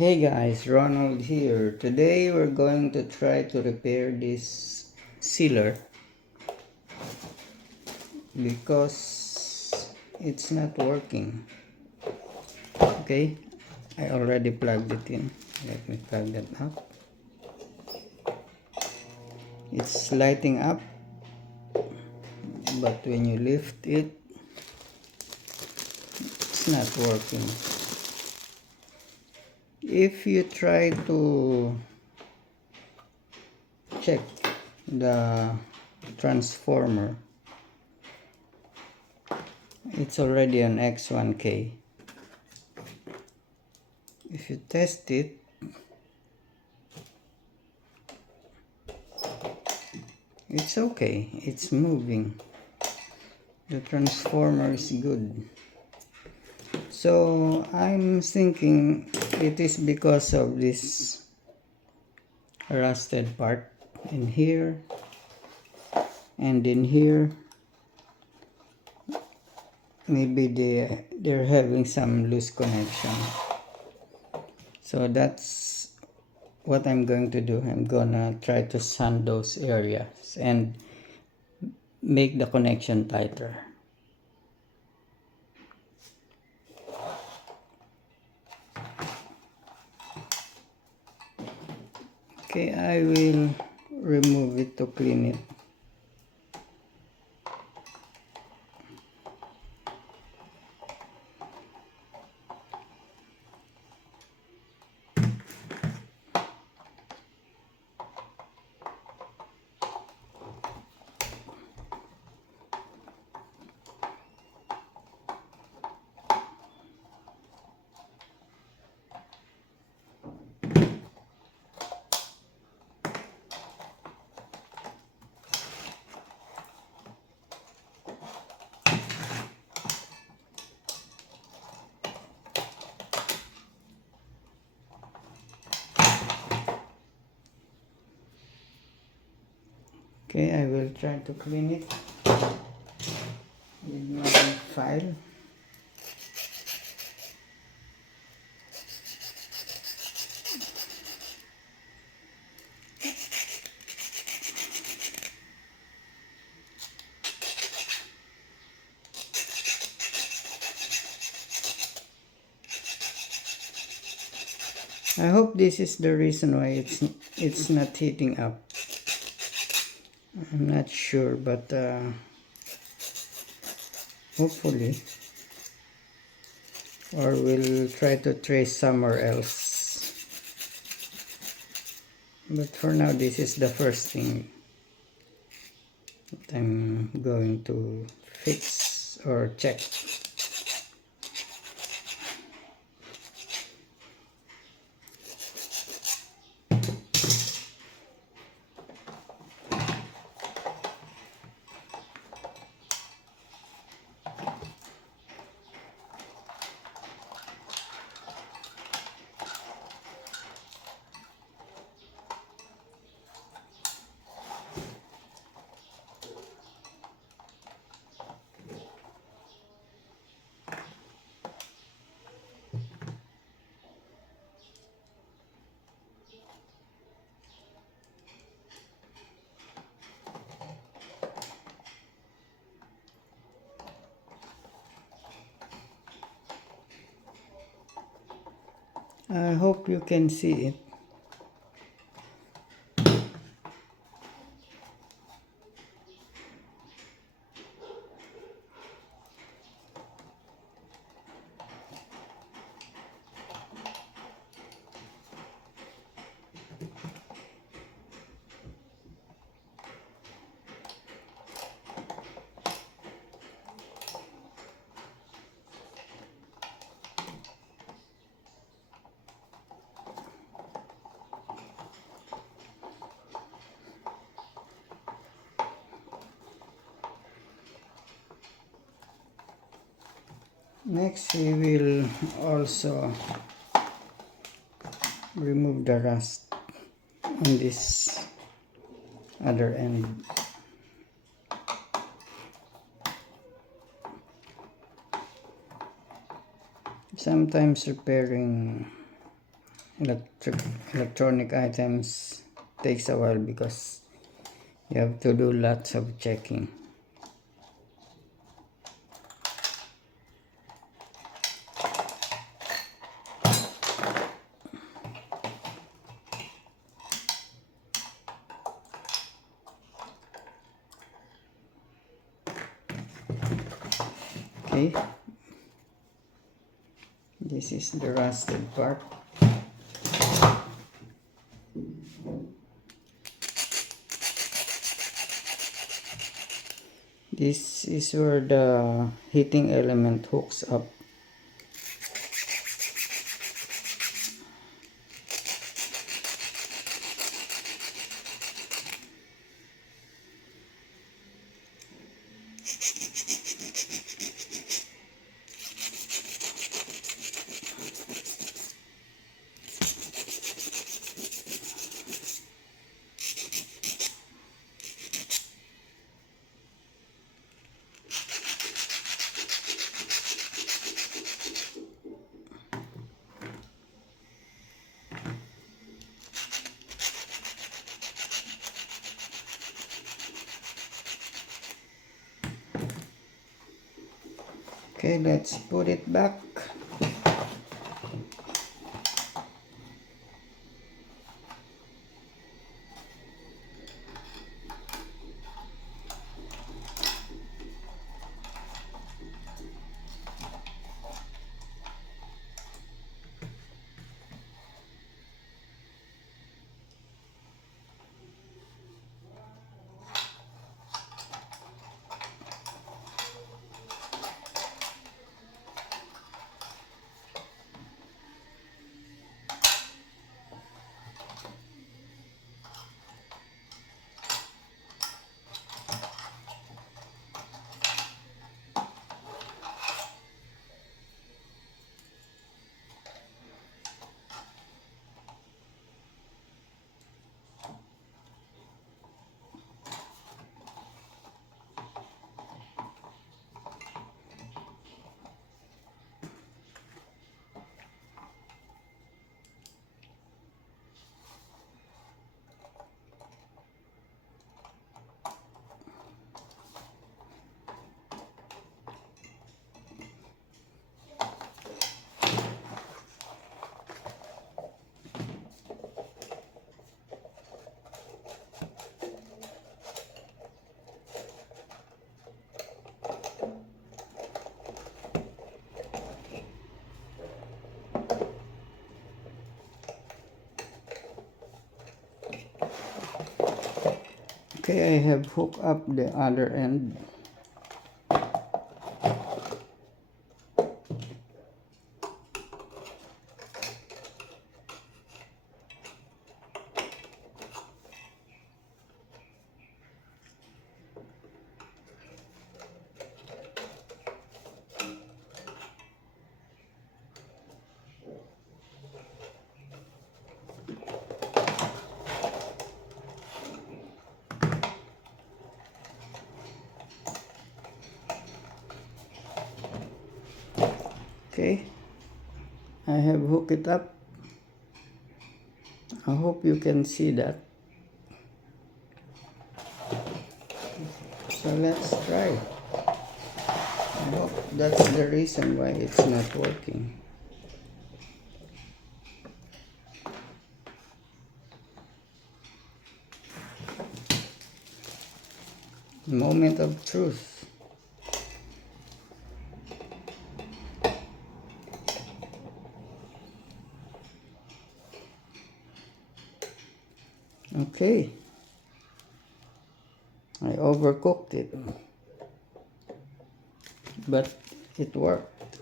Hey guys, Ronald here. Today we're going to try to repair this sealer because it's not working. Okay, I already plugged it in. Let me plug that up. It's lighting up, but when you lift it, it's not working. If you try to check the transformer, it's already on X1K. If you test it, it's okay, it's moving. The transformer is good. So I'm thinking it is because of this rusted part in here and in here. Maybe they're having some loose connection. So that's what I'm going to do. I'm gonna try to sand those areas and make the connection tighter. Okay, I will remove it to clean it. Okay, I will try to clean it with my file. I hope this is the reason why it's not heating up. I'm not sure, but hopefully, or we'll try to trace somewhere else. But for now, this is the first thing that I'm going to fix or check. I hope you can see it. Next, we will also remove the rust on this other end. Sometimes repairing electronic items takes a while because you have to do lots of checking. Okay, this is the rusted part. This is where the heating element hooks up. Okay, let's put it back. Okay, I have hooked up the other end. Okay, I have hooked it up. I hope you can see that. So let's try. I hope that's the reason why it's not working. Moment of truth. Okay, I overcooked it, but it worked.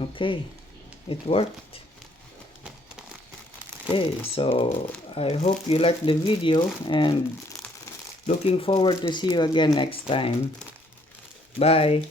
Okay, it worked. Okay, so I hope you liked the video and looking forward to see you again next time. Bye.